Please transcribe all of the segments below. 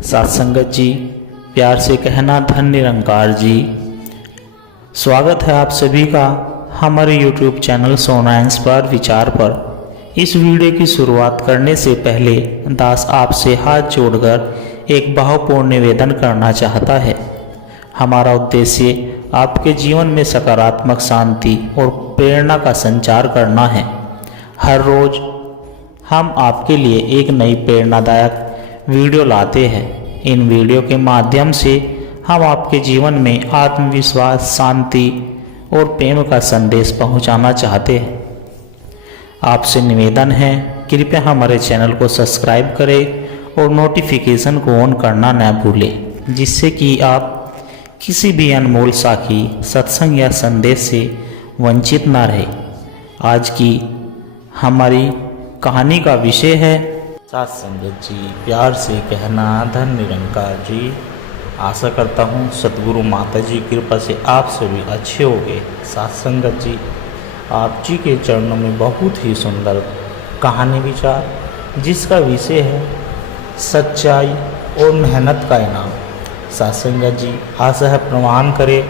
साथ संगत जी, प्यार से कहना धन निरंकार जी। स्वागत है आप सभी का हमारे YouTube चैनल सोना इंस्पायर विचार पर। इस वीडियो की शुरुआत करने से पहले दास आपसे हाथ जोड़कर एक भावपूर्ण निवेदन करना चाहता है। हमारा उद्देश्य आपके जीवन में सकारात्मक शांति और प्रेरणा का संचार करना है। हर रोज हम आपके लिए एक नई प्रेरणादायक वीडियो लाते हैं। इन वीडियो के माध्यम से हम आपके जीवन में आत्मविश्वास, शांति और प्रेम का संदेश पहुंचाना चाहते हैं। आपसे निवेदन है, कृपया हमारे चैनल को सब्सक्राइब करें और नोटिफिकेशन को ऑन करना न भूलें, जिससे कि आप किसी भी अनमोल साखी, सत्संग या संदेश से वंचित ना रहे। आज की हमारी कहानी का विषय है साथ संगत जी, प्यार से कहना धन निरंकार जी। आशा करता हूँ सतगुरु माता जी की कृपा से आप सभी अच्छे होंगे। साथ संगत जी, आप जी के चरणों में बहुत ही सुंदर कहानी विचार, जिसका विषय है सच्चाई और मेहनत का इनाम। साथ संगत जी, आशा है प्रमाण करें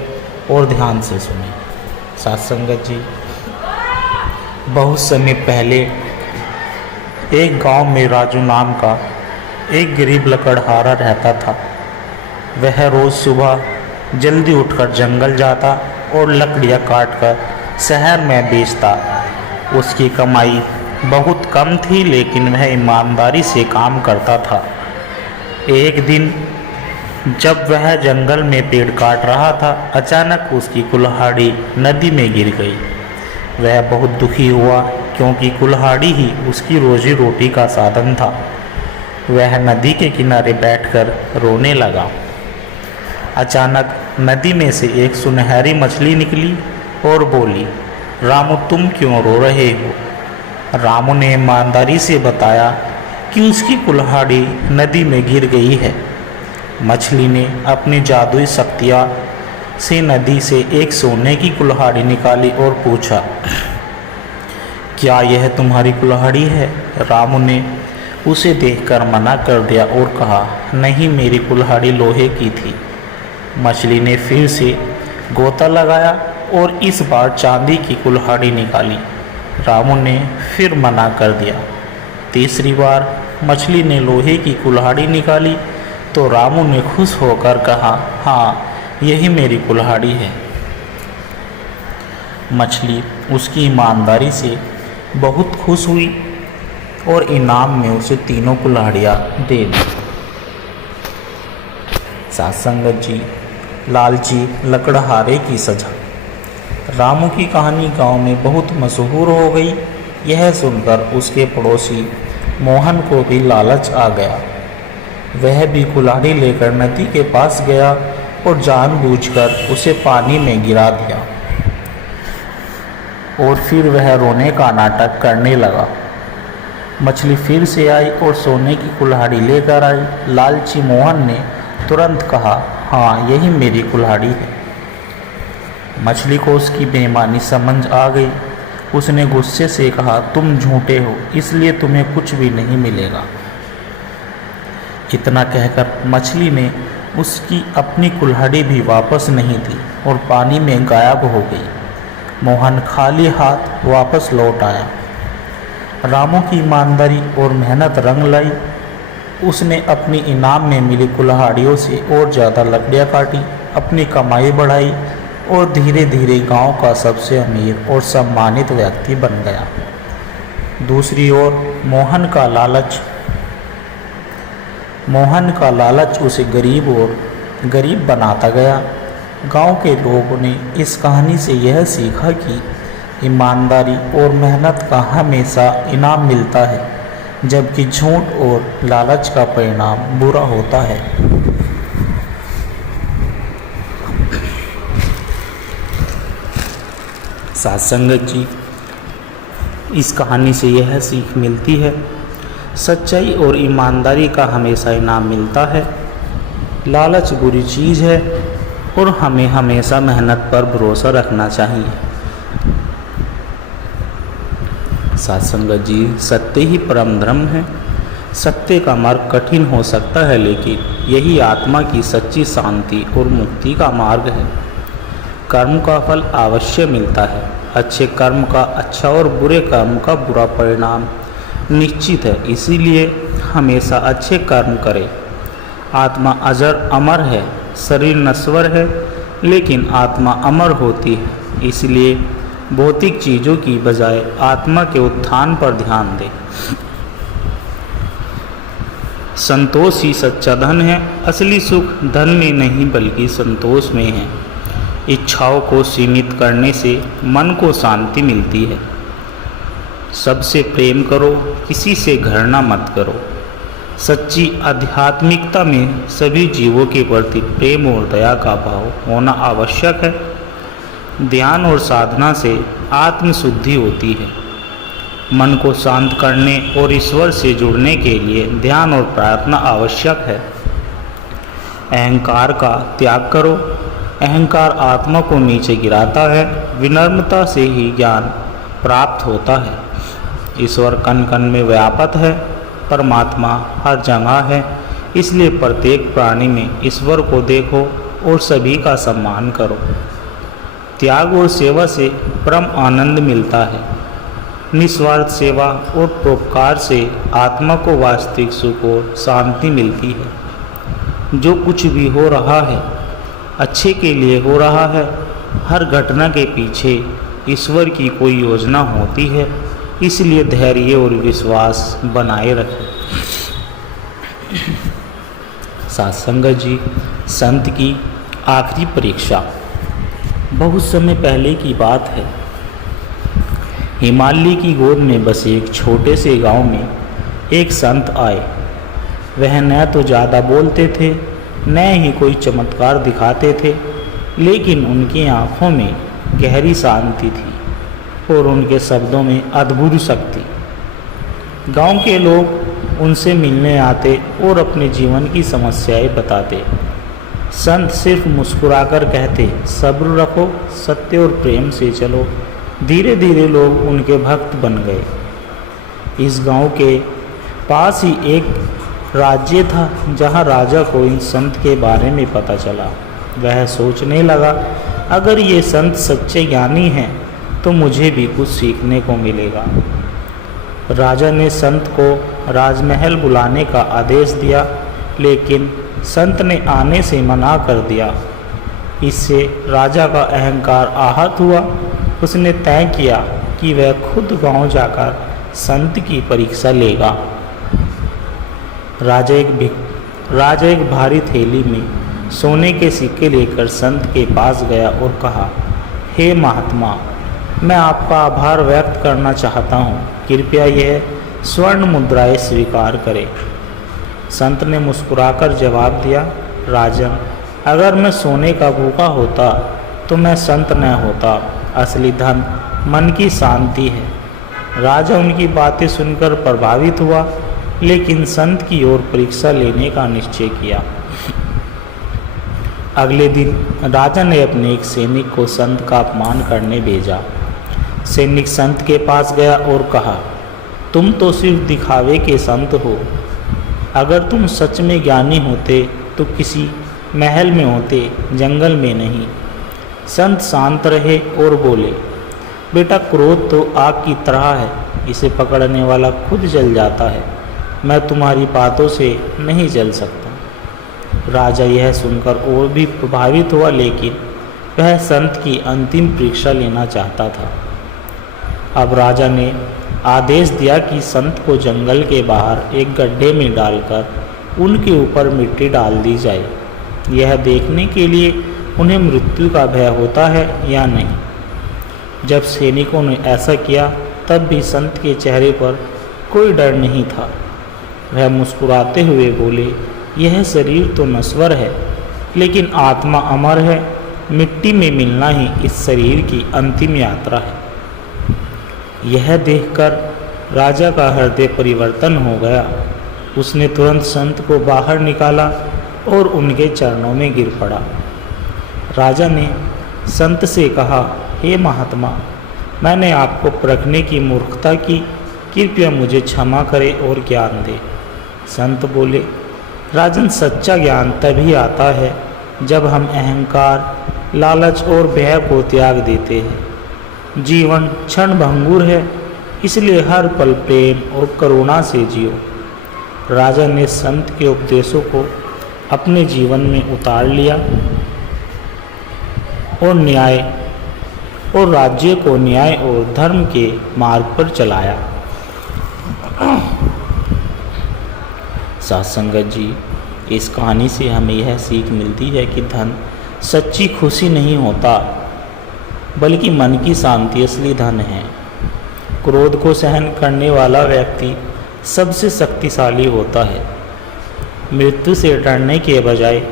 और ध्यान से सुने। साथ संगत जी, बहुत समय पहले एक गांव में राजू नाम का एक गरीब लकड़हारा रहता था। वह रोज़ सुबह जल्दी उठकर जंगल जाता और लकड़ियाँ काटकर शहर में बेचता। उसकी कमाई बहुत कम थी, लेकिन वह ईमानदारी से काम करता था। एक दिन जब वह जंगल में पेड़ काट रहा था, अचानक उसकी कुल्हाड़ी नदी में गिर गई। वह बहुत दुखी हुआ, क्योंकि कुल्हाड़ी ही उसकी रोजी रोटी का साधन था। वह नदी के किनारे बैठकर रोने लगा। अचानक नदी में से एक सुनहरी मछली निकली और बोली, रामू तुम क्यों रो रहे हो? रामू ने ईमानदारी से बताया कि उसकी कुल्हाड़ी नदी में गिर गई है। मछली ने अपनी जादुई शक्तियाँ से नदी से एक सोने की कुल्हाड़ी निकाली और पूछा, क्या यह तुम्हारी कुल्हाड़ी है? रामू ने उसे देखकर मना कर दिया और कहा, नहीं, मेरी कुल्हाड़ी लोहे की थी। मछली ने फिर से गोता लगाया और इस बार चांदी की कुल्हाड़ी निकाली। रामू ने फिर मना कर दिया। तीसरी बार मछली ने लोहे की कुल्हाड़ी निकाली तो रामू ने खुश होकर कहा, हाँ, यही मेरी कुल्हाड़ी है। मछली उसकी ईमानदारी से बहुत खुश हुई और इनाम में उसे तीनों कुल्हाड़ियाँ दे दी। साथ संगत जी, लालची लकड़हारे की सजा। रामू की कहानी गांव में बहुत मशहूर हो गई। यह सुनकर उसके पड़ोसी मोहन को भी लालच आ गया। वह भी कुल्हाड़ी लेकर नदी के पास गया और जानबूझकर उसे पानी में गिरा दिया और फिर वह रोने का नाटक करने लगा। मछली फिर से आई और सोने की कुल्हाड़ी लेकर आई। लालची मोहन ने तुरंत कहा, हाँ, यही मेरी कुल्हाड़ी है। मछली को उसकी बेईमानी समझ आ गई। उसने गुस्से से कहा, तुम झूठे हो, इसलिए तुम्हें कुछ भी नहीं मिलेगा। इतना कहकर मछली ने उसकी अपनी कुल्हाड़ी भी वापस नहीं दी और पानी में गायब हो गई। मोहन खाली हाथ वापस लौट आया। रामू की ईमानदारी और मेहनत रंग लाई। उसने अपनी इनाम में मिली कुल्हाड़ियों से और ज़्यादा लकड़ियाँ काटी, अपनी कमाई बढ़ाई और धीरे धीरे गांव का सबसे अमीर और सम्मानित व्यक्ति बन गया। दूसरी ओर मोहन का लालच उसे गरीब बनाता गया। गांव के लोगों ने इस कहानी से यह सीखा कि ईमानदारी और मेहनत का हमेशा इनाम मिलता है, जबकि झूठ और लालच का परिणाम बुरा होता है। साथ संगत जी, इस कहानी से यह सीख मिलती है, सच्चाई और ईमानदारी का हमेशा इनाम मिलता है। लालच बुरी चीज़ है और हमें हमेशा मेहनत पर भरोसा रखना चाहिए। साथ संगत जी, सत्य ही परम धर्म है। सत्य का मार्ग कठिन हो सकता है, लेकिन यही आत्मा की सच्ची शांति और मुक्ति का मार्ग है। कर्म का फल अवश्य मिलता है। अच्छे कर्म का अच्छा और बुरे कर्म का बुरा परिणाम निश्चित है, इसीलिए हमेशा अच्छे कर्म करें। आत्मा अजर अमर है, शरीर नश्वर है, लेकिन आत्मा अमर होती है, इसलिए भौतिक चीज़ों की बजाय आत्मा के उत्थान पर ध्यान दें। संतोष ही सच्चा धन है। असली सुख धन में नहीं बल्कि संतोष में है। इच्छाओं को सीमित करने से मन को शांति मिलती है। सबसे प्रेम करो, किसी से घृणा मत करो। सच्ची आध्यात्मिकता में सभी जीवों के प्रति प्रेम और दया का भाव होना आवश्यक है। ध्यान और साधना से आत्मशुद्धि होती है। मन को शांत करने और ईश्वर से जुड़ने के लिए ध्यान और प्रार्थना आवश्यक है। अहंकार का त्याग करो। अहंकार आत्मा को नीचे गिराता है। विनम्रता से ही ज्ञान प्राप्त होता है। ईश्वर कण कण में व्याप्त है। परमात्मा हर जगह है, इसलिए प्रत्येक प्राणी में ईश्वर को देखो और सभी का सम्मान करो। त्याग और सेवा से परम आनंद मिलता है। निस्वार्थ सेवा और परोपकार से आत्मा को वास्तविक सुख और शांति मिलती है। जो कुछ भी हो रहा है अच्छे के लिए हो रहा है। हर घटना के पीछे ईश्वर की कोई योजना होती है, इसलिए धैर्य और विश्वास बनाए रखें। सत्संग जी, संत की आखिरी परीक्षा। बहुत समय पहले की बात है। हिमालय की गोद में बसे एक छोटे से गांव में एक संत आए। वह न तो ज़्यादा बोलते थे, न ही कोई चमत्कार दिखाते थे, लेकिन उनकी आँखों में गहरी शांति थी और उनके शब्दों में अद्भुत शक्ति। गांव के लोग उनसे मिलने आते और अपने जीवन की समस्याएं बताते। संत सिर्फ मुस्कुराकर कहते, सब्र रखो, सत्य और प्रेम से चलो। धीरे धीरे लोग उनके भक्त बन गए। इस गांव के पास ही एक राज्य था, जहां राजा को इन संत के बारे में पता चला। वह सोचने लगा, अगर ये संत सच्चे ज्ञानी हैं तो मुझे भी कुछ सीखने को मिलेगा। राजा ने संत को राजमहल बुलाने का आदेश दिया, लेकिन संत ने आने से मना कर दिया। इससे राजा का अहंकार आहत हुआ। उसने तय किया कि वह खुद गांव जाकर संत की परीक्षा लेगा। राजा एक भारी थैली में सोने के सिक्के लेकर संत के पास गया और कहा, हे महात्मा, मैं आपका आभार व्यक्त करना चाहता हूँ। कृपया यह स्वर्ण मुद्राएं स्वीकार करें। संत ने मुस्कुराकर जवाब दिया, राजन, अगर मैं सोने का भूखा होता तो मैं संत न होता। असली धन मन की शांति है। राजा उनकी बातें सुनकर प्रभावित हुआ, लेकिन संत की ओर परीक्षा लेने का निश्चय किया। अगले दिन राजा ने अपने एक सैनिक को संत का अपमान करने भेजा। सैनिक संत के पास गया और कहा, तुम तो सिर्फ दिखावे के संत हो। अगर तुम सच में ज्ञानी होते तो किसी महल में होते, जंगल में नहीं। संत शांत रहे और बोले, बेटा, क्रोध तो आग की तरह है, इसे पकड़ने वाला खुद जल जाता है। मैं तुम्हारी बातों से नहीं जल सकता। राजा यह सुनकर और भी प्रभावित हुआ, लेकिन वह संत की अंतिम परीक्षा लेना चाहता था। अब राजा ने आदेश दिया कि संत को जंगल के बाहर एक गड्ढे में डालकर उनके ऊपर मिट्टी डाल दी जाए, यह देखने के लिए उन्हें मृत्यु का भय होता है या नहीं। जब सैनिकों ने ऐसा किया, तब भी संत के चेहरे पर कोई डर नहीं था। वह मुस्कुराते हुए बोले, यह शरीर तो नश्वर है, लेकिन आत्मा अमर है। मिट्टी में मिलना ही इस शरीर की अंतिम यात्रा है। यह देखकर राजा का हृदय परिवर्तन हो गया। उसने तुरंत संत को बाहर निकाला और उनके चरणों में गिर पड़ा। राजा ने संत से कहा, हे महात्मा, मैंने आपको परखने की मूर्खता की, कृपया मुझे क्षमा करें और ज्ञान दे। संत बोले, राजन, सच्चा ज्ञान तभी आता है जब हम अहंकार, लालच और भय को त्याग देते हैं। जीवन क्षण भंगुर है, इसलिए हर पल प्रेम और करुणा से जियो। राजा ने संत के उपदेशों को अपने जीवन में उतार लिया और राज्य को न्याय और धर्म के मार्ग पर चलाया। साथ संगत जी, इस कहानी से हमें यह सीख मिलती है कि धन सच्ची खुशी नहीं होता, बल्कि मन की शांति असली धन है। क्रोध को सहन करने वाला व्यक्ति सबसे शक्तिशाली होता है। मृत्यु से डरने के बजाय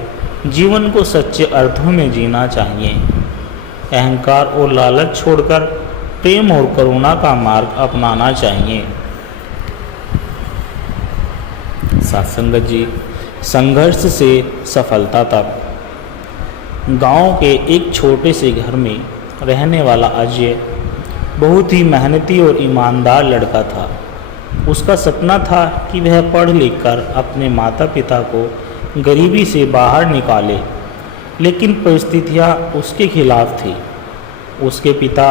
जीवन को सच्चे अर्थों में जीना चाहिए। अहंकार और लालच छोड़कर प्रेम और करुणा का मार्ग अपनाना चाहिए। सत्संगत जी, संघर्ष से सफलता तक। गांव के एक छोटे से घर में रहने वाला अजय बहुत ही मेहनती और ईमानदार लड़का था। उसका सपना था कि वह पढ़ लिख कर अपने माता पिता को गरीबी से बाहर निकाले, लेकिन परिस्थितियाँ उसके खिलाफ थी। उसके पिता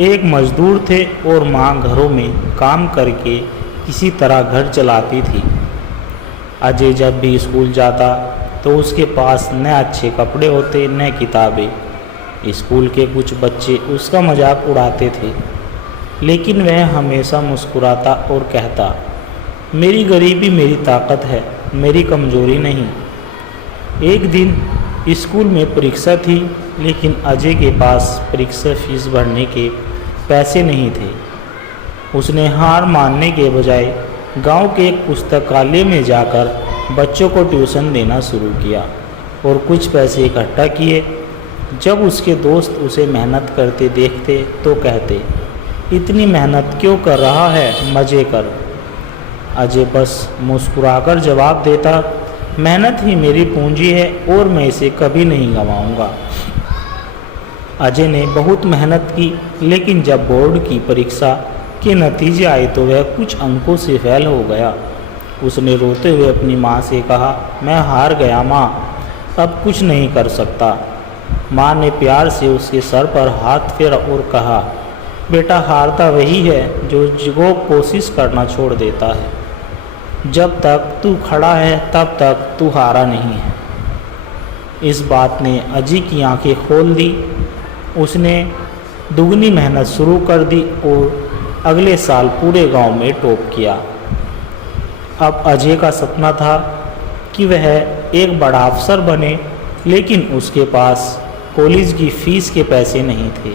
एक मजदूर थे और माँ घरों में काम करके किसी तरह घर चलाती थी। अजय जब भी स्कूल जाता तो उसके पास न अच्छे कपड़े होते न किताबें। स्कूल के कुछ बच्चे उसका मजाक उड़ाते थे, लेकिन वह हमेशा मुस्कुराता और कहता, मेरी गरीबी मेरी ताकत है, मेरी कमजोरी नहीं। एक दिन स्कूल में परीक्षा थी, लेकिन अजय के पास परीक्षा फीस भरने के पैसे नहीं थे। उसने हार मानने के बजाय गांव के एक पुस्तकालय में जाकर बच्चों को ट्यूशन देना शुरू किया और कुछ पैसे इकट्ठा किए। जब उसके दोस्त उसे मेहनत करते देखते तो कहते, इतनी मेहनत क्यों कर रहा है, मज़े कर। अजय बस मुस्कुराकर जवाब देता, मेहनत ही मेरी पूंजी है और मैं इसे कभी नहीं गंवाऊंगा। अजय ने बहुत मेहनत की, लेकिन जब बोर्ड की परीक्षा के नतीजे आए तो वह कुछ अंकों से फेल हो गया। उसने रोते हुए अपनी माँ से कहा, मैं हार गया माँ, अब कुछ नहीं कर सकता। माँ ने प्यार से उसके सर पर हाथ फेरा और कहा, बेटा, हारता वही है जो कोशिश करना छोड़ देता है। जब तक तू खड़ा है तब तक तू हारा नहीं है। इस बात ने अजय की आंखें खोल दी। उसने दुगनी मेहनत शुरू कर दी और अगले साल पूरे गांव में टॉप किया। अब अजय का सपना था कि वह एक बड़ा अफसर बने, लेकिन उसके पास कॉलेज की फ़ीस के पैसे नहीं थे।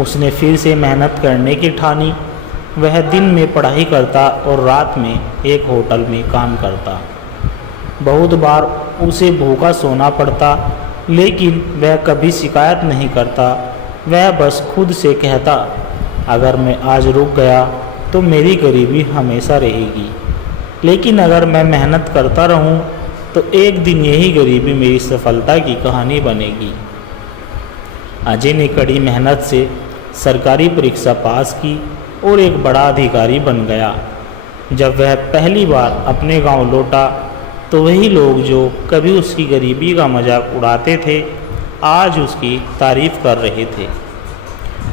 उसने फिर से मेहनत करने की ठानी। वह दिन में पढ़ाई करता और रात में एक होटल में काम करता। बहुत बार उसे भूखा सोना पड़ता, लेकिन वह कभी शिकायत नहीं करता। वह बस खुद से कहता, अगर मैं आज रुक गया तो मेरी गरीबी हमेशा रहेगी, लेकिन अगर मैं मेहनत करता रहूं तो एक दिन यही गरीबी मेरी सफलता की कहानी बनेगी। अजय ने कड़ी मेहनत से सरकारी परीक्षा पास की और एक बड़ा अधिकारी बन गया। जब वह पहली बार अपने गांव लौटा तो वही लोग जो कभी उसकी गरीबी का मजाक उड़ाते थे, आज उसकी तारीफ कर रहे थे।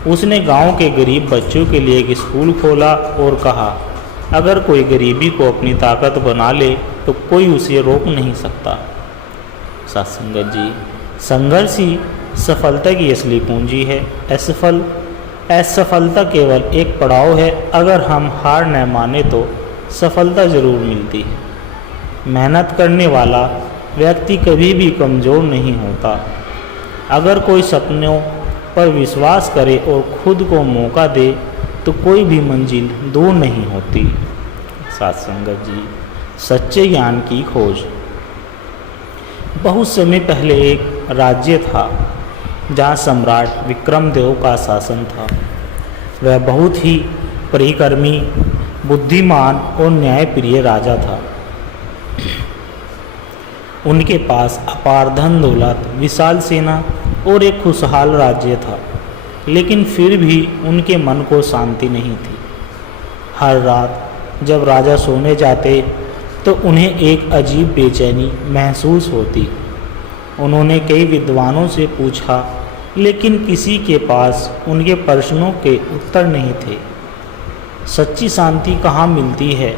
उसने गांव के गरीब बच्चों के लिए एक स्कूल खोला और कहा, अगर कोई गरीबी को अपनी ताकत बना ले तो कोई उसे रोक नहीं सकता। सत्संगत जी, संघर्ष ही सफलता की असली पूंजी है। असफलता केवल एक पड़ाव है। अगर हम हार न माने तो सफलता जरूर मिलती है। मेहनत करने वाला व्यक्ति कभी भी कमज़ोर नहीं होता। अगर कोई सपनों पर विश्वास करे और खुद को मौका दे तो कोई भी मंजिल दूर नहीं होती। सत्संगत जी, सच्चे ज्ञान की खोज। बहुत समय पहले एक राज्य था जहाँ सम्राट विक्रमदेव का शासन था। वह बहुत ही परिक्रमी, बुद्धिमान और न्यायप्रिय राजा था। उनके पास अपार धन दौलत, विशाल सेना और एक खुशहाल राज्य था, लेकिन फिर भी उनके मन को शांति नहीं थी। हर रात जब राजा सोने जाते तो उन्हें एक अजीब बेचैनी महसूस होती। उन्होंने कई विद्वानों से पूछा, लेकिन किसी के पास उनके प्रश्नों के उत्तर नहीं थे। सच्ची शांति कहाँ मिलती है?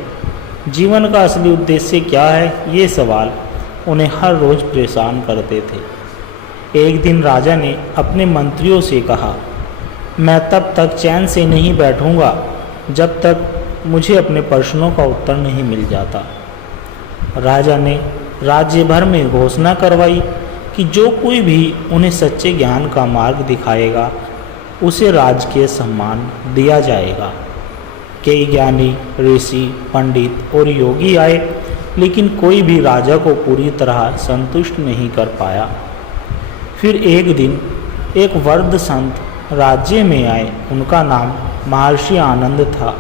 जीवन का असली उद्देश्य क्या है? ये सवाल उन्हें हर रोज़ परेशान करते थे। एक दिन राजा ने अपने मंत्रियों से कहा, मैं तब तक चैन से नहीं बैठूंगा जब तक मुझे अपने प्रश्नों का उत्तर नहीं मिल जाता। राजा ने राज्य भर में घोषणा करवाई कि जो कोई भी उन्हें सच्चे ज्ञान का मार्ग दिखाएगा उसे राजकीय सम्मान दिया जाएगा। कई ज्ञानी, ऋषि, पंडित और योगी आए, लेकिन कोई भी राजा को पूरी तरह संतुष्ट नहीं कर पाया। फिर एक दिन एक वृद्ध संत राज्य में आए। उनका नाम महर्षि आनंद था।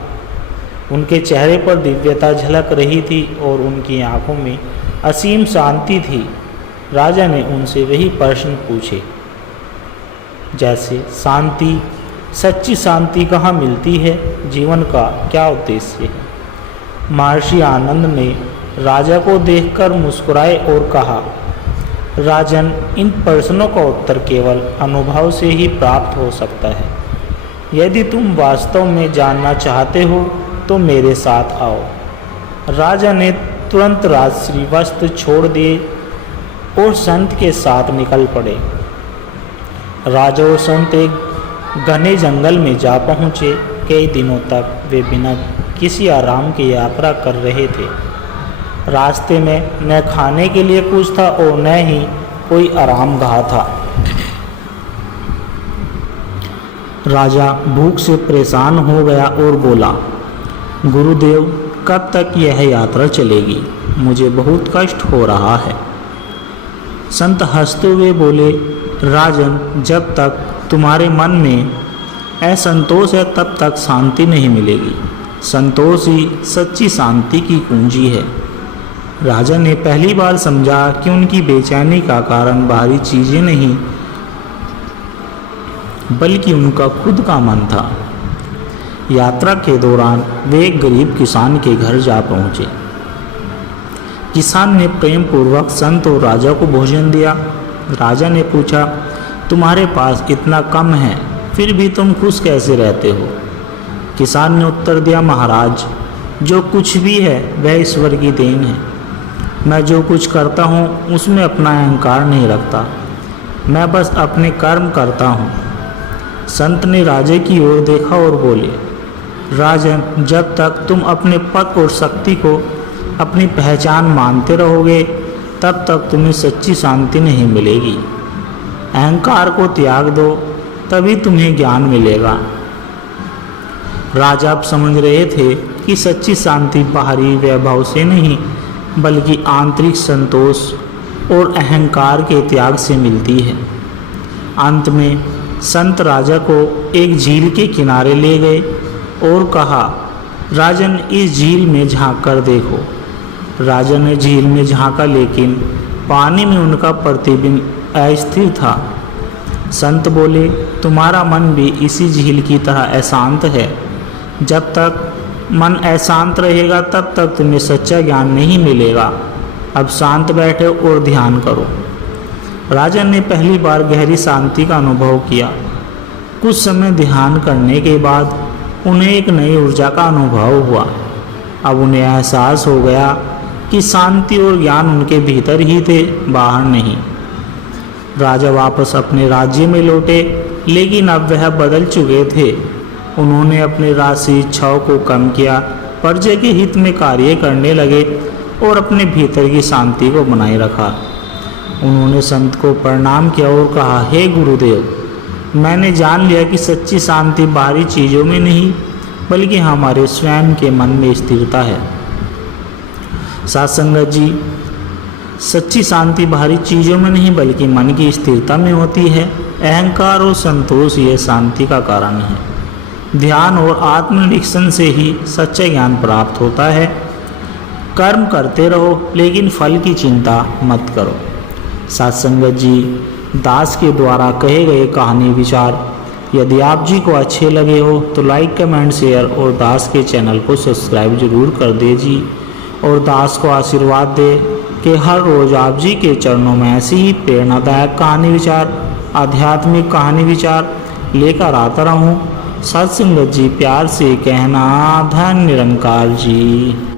उनके चेहरे पर दिव्यता झलक रही थी और उनकी आंखों में असीम शांति थी। राजा ने उनसे वही प्रश्न पूछे, जैसे शांति, सच्ची शांति कहाँ मिलती है? जीवन का क्या उद्देश्य है? महर्षि आनंद ने राजा को देखकर मुस्कुराए और कहा, राजन, इन प्रश्नों का उत्तर केवल अनुभव से ही प्राप्त हो सकता है। यदि तुम वास्तव में जानना चाहते हो तो मेरे साथ आओ। राजा ने तुरंत राजश्री वस्त्र छोड़ दिए और संत के साथ निकल पड़े। राजा और संत एक घने जंगल में जा पहुँचे। कई दिनों तक वे बिना किसी आराम की यात्रा कर रहे थे। रास्ते में न खाने के लिए कुछ था और न ही कोई आराम गाह था। राजा भूख से परेशान हो गया और बोला, गुरुदेव, कब तक यह यात्रा चलेगी? मुझे बहुत कष्ट हो रहा है। संत हंसते हुए बोले, राजन, जब तक तुम्हारे मन में असंतोष है तब तक शांति नहीं मिलेगी। संतोष ही सच्ची शांति की कुंजी है। राजा ने पहली बार समझा कि उनकी बेचैनी का कारण बाहरी चीजें नहीं बल्कि उनका खुद का मन था। यात्रा के दौरान वे एक गरीब किसान के घर जा पहुंचे। किसान ने प्रेम पूर्वक संत और राजा को भोजन दिया। राजा ने पूछा, तुम्हारे पास इतना कम है, फिर भी तुम खुश कैसे रहते हो? किसान ने उत्तर दिया, महाराज, जो कुछ भी है वह ईश्वर की देन है। मैं जो कुछ करता हूँ उसमें अपना अहंकार नहीं रखता। मैं बस अपने कर्म करता हूँ। संत ने राजा की ओर देखा और बोले, राजन, जब तक तुम अपने पद और शक्ति को अपनी पहचान मानते रहोगे तब तक तुम्हें सच्ची शांति नहीं मिलेगी। अहंकार को त्याग दो, तभी तुम्हें ज्ञान मिलेगा। राजा अब समझ रहे थे कि सच्ची शांति बाहरी वैभव से नहीं बल्कि आंतरिक संतोष और अहंकार के त्याग से मिलती है। अंत में संत राजा को एक झील के किनारे ले गए और कहा, राजन, इस झील में झांक कर देखो। राजा ने झील में झांका, लेकिन पानी में उनका प्रतिबिंब अस्थिर था। संत बोले, तुम्हारा मन भी इसी झील की तरह अशांत है। जब तक मन अशांत रहेगा तब तक तुम्हें सच्चा ज्ञान नहीं मिलेगा। अब शांत बैठो और ध्यान करो। राजा ने पहली बार गहरी शांति का अनुभव किया। कुछ समय ध्यान करने के बाद उन्हें एक नई ऊर्जा का अनुभव हुआ। अब उन्हें एहसास हो गया कि शांति और ज्ञान उनके भीतर ही थे, बाहर नहीं। राजा वापस अपने राज्य में लौटे, लेकिन अब वह बदल चुके थे। उन्होंने अपनी राशि इच्छाओं को कम किया, प्रजा के हित में कार्य करने लगे और अपने भीतर की शांति को बनाए रखा। उन्होंने संत को प्रणाम किया और कहा, हे गुरुदेव, मैंने जान लिया कि सच्ची शांति बाहरी चीज़ों में नहीं बल्कि हमारे स्वयं के मन में स्थिरता है। साथ संगत जी, सच्ची शांति बाहरी चीज़ों में नहीं बल्कि मन की स्थिरता में होती है। अहंकार और संतोष ये शांति का कारण है। ध्यान और आत्मनिरीक्षण से ही सच्चा ज्ञान प्राप्त होता है। कर्म करते रहो, लेकिन फल की चिंता मत करो। साथ संगत जी, दास के द्वारा कहे गए कहानी विचार यदि आप जी को अच्छे लगे हो तो लाइक, कमेंट, शेयर और दास के चैनल को सब्सक्राइब जरूर कर दीजिए और दास को आशीर्वाद दे कि हर रोज़ आप जी के चरणों में ऐसी ही प्रेरणादायक कहानी विचार, आध्यात्मिक कहानी विचार लेकर आता रहूं। सत्संगत जी, प्यार से कहना, धन निरंकार जी।